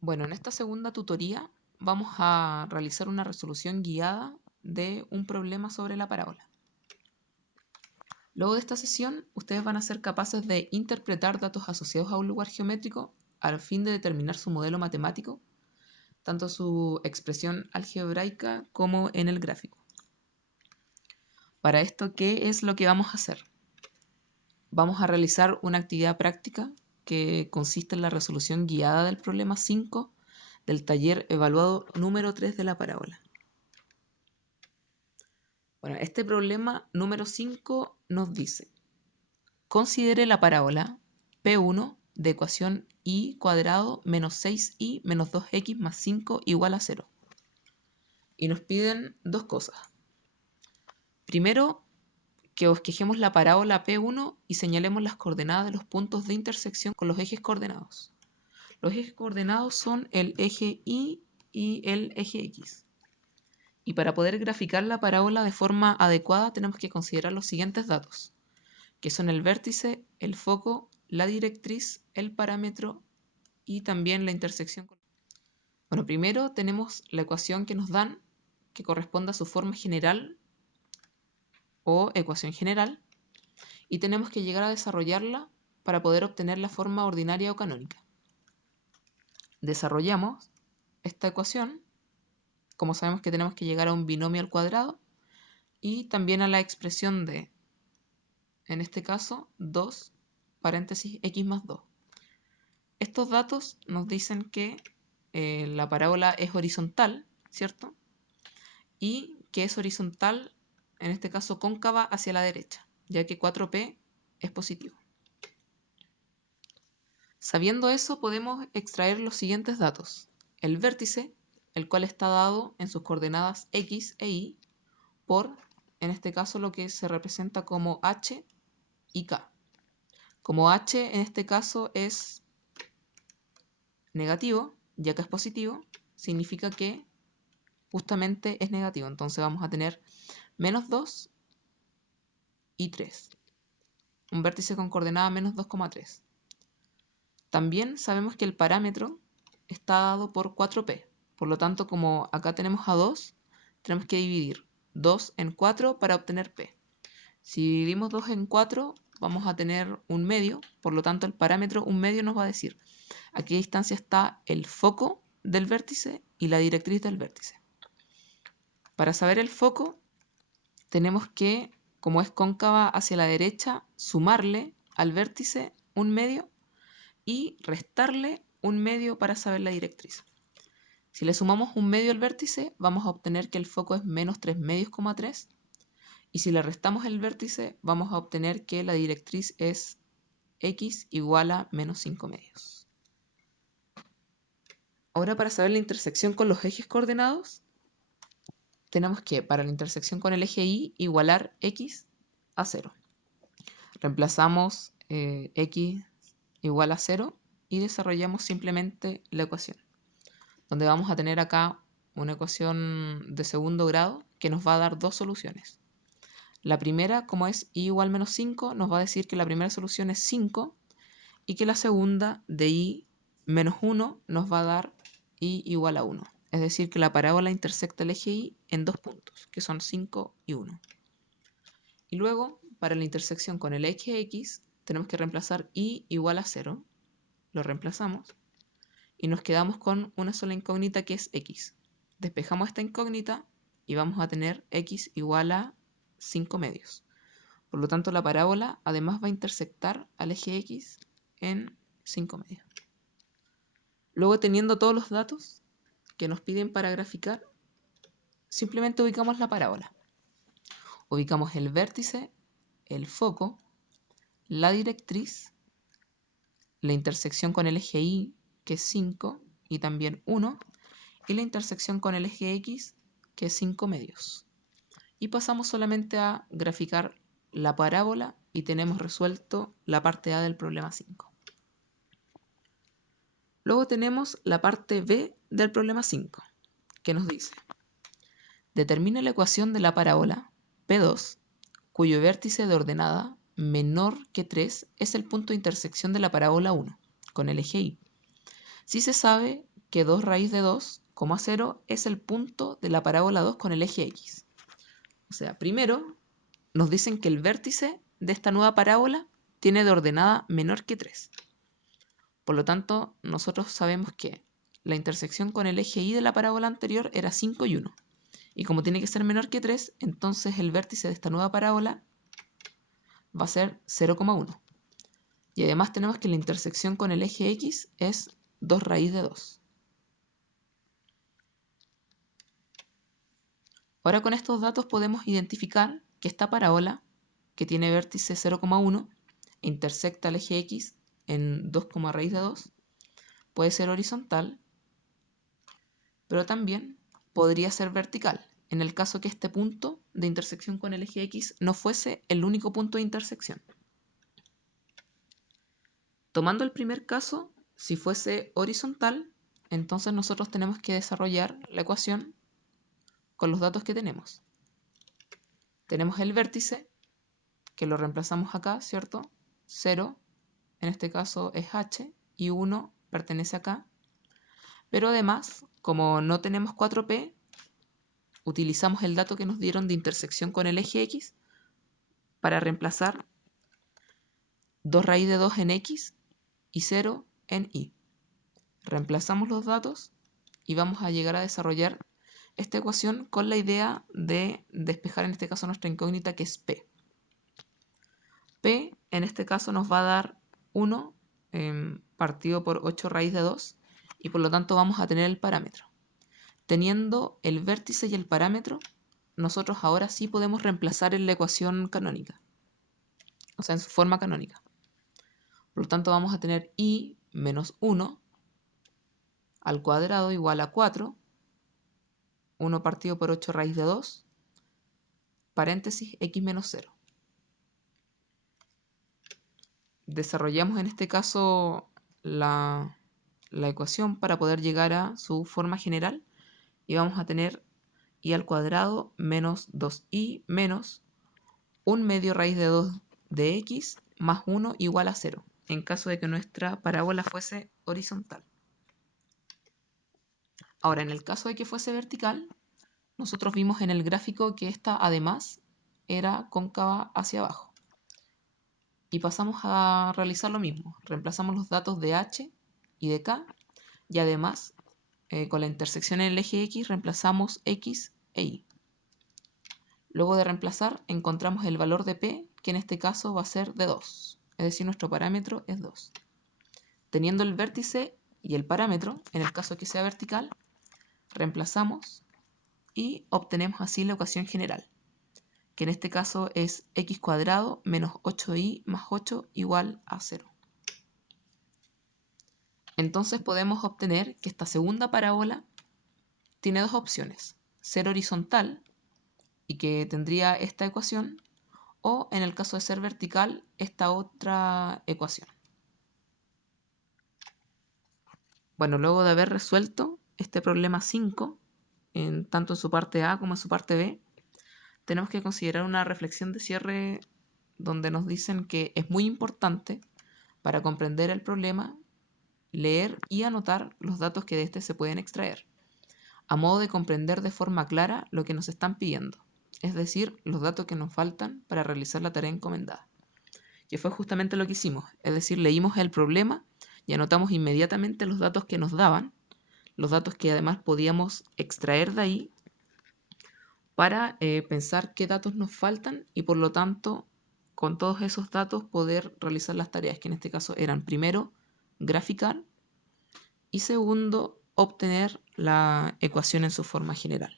Bueno, en esta segunda tutoría vamos a realizar una resolución guiada de un problema sobre la parábola. Luego de esta sesión, ustedes van a ser capaces de interpretar datos asociados a un lugar geométrico al fin de determinar su modelo matemático, tanto su expresión algebraica como en el gráfico. Para esto, ¿qué es lo que vamos a hacer? Vamos a realizar una actividad práctica que consiste en la resolución guiada del problema 5 del taller evaluado número 3 de la parábola. Bueno, este problema número 5 nos dice: considere la parábola P1 de ecuación y cuadrado menos 6y menos 2x más 5 igual a 0. Y nos piden dos cosas. Primero, que bosquejemos la parábola P1 y señalemos las coordenadas de los puntos de intersección con los ejes coordenados. Los ejes coordenados son el eje Y y el eje X. Y para poder graficar la parábola de forma adecuada tenemos que considerar los siguientes datos, que son el vértice, el foco, la directriz, el parámetro y también la intersección. Bueno, primero tenemos la ecuación que nos dan, que corresponde a su forma general o ecuación general, y tenemos que llegar a desarrollarla para poder obtener la forma ordinaria o canónica. Desarrollamos esta ecuación, como sabemos que tenemos que llegar a un binomio al cuadrado y también a la expresión de, en este caso, 2 paréntesis x más 2. Estos datos nos dicen que la parábola es horizontal, ¿cierto? Y que es horizontal, en este caso cóncava hacia la derecha, ya que 4p es positivo. Sabiendo eso, podemos extraer los siguientes datos. El vértice, el cual está dado en sus coordenadas x e y, por, en este caso, lo que se representa como h y k. Como h en este caso es negativo, ya que es positivo, significa que justamente es negativo. Entonces vamos a tener menos 2 y 3. Un vértice con coordenada menos 2,3. También sabemos que el parámetro está dado por 4p. Por lo tanto, como acá tenemos a 2, tenemos que dividir 2 en 4 para obtener p. Si dividimos 2 en 4, vamos a tener un medio. Por lo tanto, el parámetro un medio nos va a decir a qué distancia está el foco del vértice y la directriz del vértice. Para saber el foco, tenemos que, como es cóncava hacia la derecha, sumarle al vértice un medio y restarle un medio para saber la directriz. Si le sumamos un medio al vértice, vamos a obtener que el foco es menos 3 medios, 3. Y si le restamos el vértice, vamos a obtener que la directriz es x igual a menos 5 medios. Ahora, para saber la intersección con los ejes coordenados, tenemos que, para la intersección con el eje Y, igualar x a 0. Reemplazamos x igual a 0 y desarrollamos simplemente la ecuación, donde vamos a tener acá una ecuación de segundo grado que nos va a dar dos soluciones. La primera, como es y igual menos 5, nos va a decir que la primera solución es 5 y que la segunda, de y menos 1, nos va a dar y igual a 1. Es decir, que la parábola intersecta el eje y en dos puntos, que son 5 y 1. Y luego, para la intersección con el eje x, tenemos que reemplazar y igual a 0. Lo reemplazamos y nos quedamos con una sola incógnita que es x. Despejamos esta incógnita y vamos a tener x igual a 5 medios. Por lo tanto, la parábola además va a intersectar al eje x en 5 medios. Luego, teniendo todos los datos que nos piden para graficar, simplemente ubicamos la parábola. Ubicamos el vértice, el foco, la directriz, la intersección con el eje Y, que es 5, y también 1, y la intersección con el eje X, que es 5 medios. Y pasamos solamente a graficar la parábola y tenemos resuelto la parte A del problema 5. Luego tenemos la parte B del problema 5, que nos dice: determine la ecuación de la parábola P2, cuyo vértice de ordenada menor que 3 es el punto de intersección de la parábola 1 con el eje Y. Si se sabe que 2 raíz de 2, 0 es el punto de la parábola 2 con el eje X. O sea, primero nos dicen que el vértice de esta nueva parábola tiene de ordenada menor que 3. Por lo tanto, nosotros sabemos que la intersección con el eje Y de la parábola anterior era 5 y 1. Y como tiene que ser menor que 3, entonces el vértice de esta nueva parábola va a ser 0,1. Y además tenemos que la intersección con el eje X es 2 raíz de 2. Ahora con estos datos podemos identificar que esta parábola, que tiene vértice 0,1 e intersecta el eje X en 2, raíz de 2, puede ser horizontal, pero también podría ser vertical, en el caso que este punto de intersección con el eje X no fuese el único punto de intersección. Tomando el primer caso, si fuese horizontal, entonces nosotros tenemos que desarrollar la ecuación con los datos que tenemos. Tenemos el vértice, que lo reemplazamos acá, ¿cierto? 0, en este caso es h, y 1 pertenece acá. Pero además, como no tenemos 4p, utilizamos el dato que nos dieron de intersección con el eje X para reemplazar 2 raíz de 2 en X y 0 en Y. Reemplazamos los datos y vamos a llegar a desarrollar esta ecuación con la idea de despejar en este caso nuestra incógnita, que es P. P en este caso nos va a dar 1 partido por 8 raíz de 2 y por lo tanto vamos a tener el parámetro. Teniendo el vértice y el parámetro, nosotros ahora sí podemos reemplazar en la ecuación canónica, o sea, en su forma canónica. Por lo tanto vamos a tener y menos 1 al cuadrado igual a 4, 1 partido por 8 raíz de 2, paréntesis x menos 0. Desarrollamos en este caso la ecuación para poder llegar a su forma general y vamos a tener y al cuadrado menos 2y menos 1 medio raíz de 2 de x más 1 igual a 0, en caso de que nuestra parábola fuese horizontal. Ahora, en el caso de que fuese vertical, nosotros vimos en el gráfico que esta además era cóncava hacia abajo. Y pasamos a realizar lo mismo. Reemplazamos los datos de h y de k y además con la intersección en el eje X reemplazamos X e Y. Luego de reemplazar encontramos el valor de P, que en este caso va a ser de 2, es decir, nuestro parámetro es 2. Teniendo el vértice y el parámetro, en el caso que sea vertical, reemplazamos y obtenemos así la ecuación general, que en este caso es x cuadrado menos 8y más 8 igual a 0. Entonces podemos obtener que esta segunda parábola tiene dos opciones: ser horizontal y que tendría esta ecuación, o en el caso de ser vertical, esta otra ecuación. Bueno, luego de haber resuelto este problema 5, tanto en su parte A como en su parte B, tenemos que considerar una reflexión de cierre donde nos dicen que es muy importante para comprender el problema leer y anotar los datos que de este se pueden extraer, a modo de comprender de forma clara lo que nos están pidiendo, es decir, los datos que nos faltan para realizar la tarea encomendada. Que fue justamente lo que hicimos, es decir, leímos el problema y anotamos inmediatamente los datos que nos daban, los datos que además podíamos extraer de ahí para pensar qué datos nos faltan y por lo tanto con todos esos datos poder realizar las tareas, que en este caso eran primero graficar y segundo obtener la ecuación en su forma general.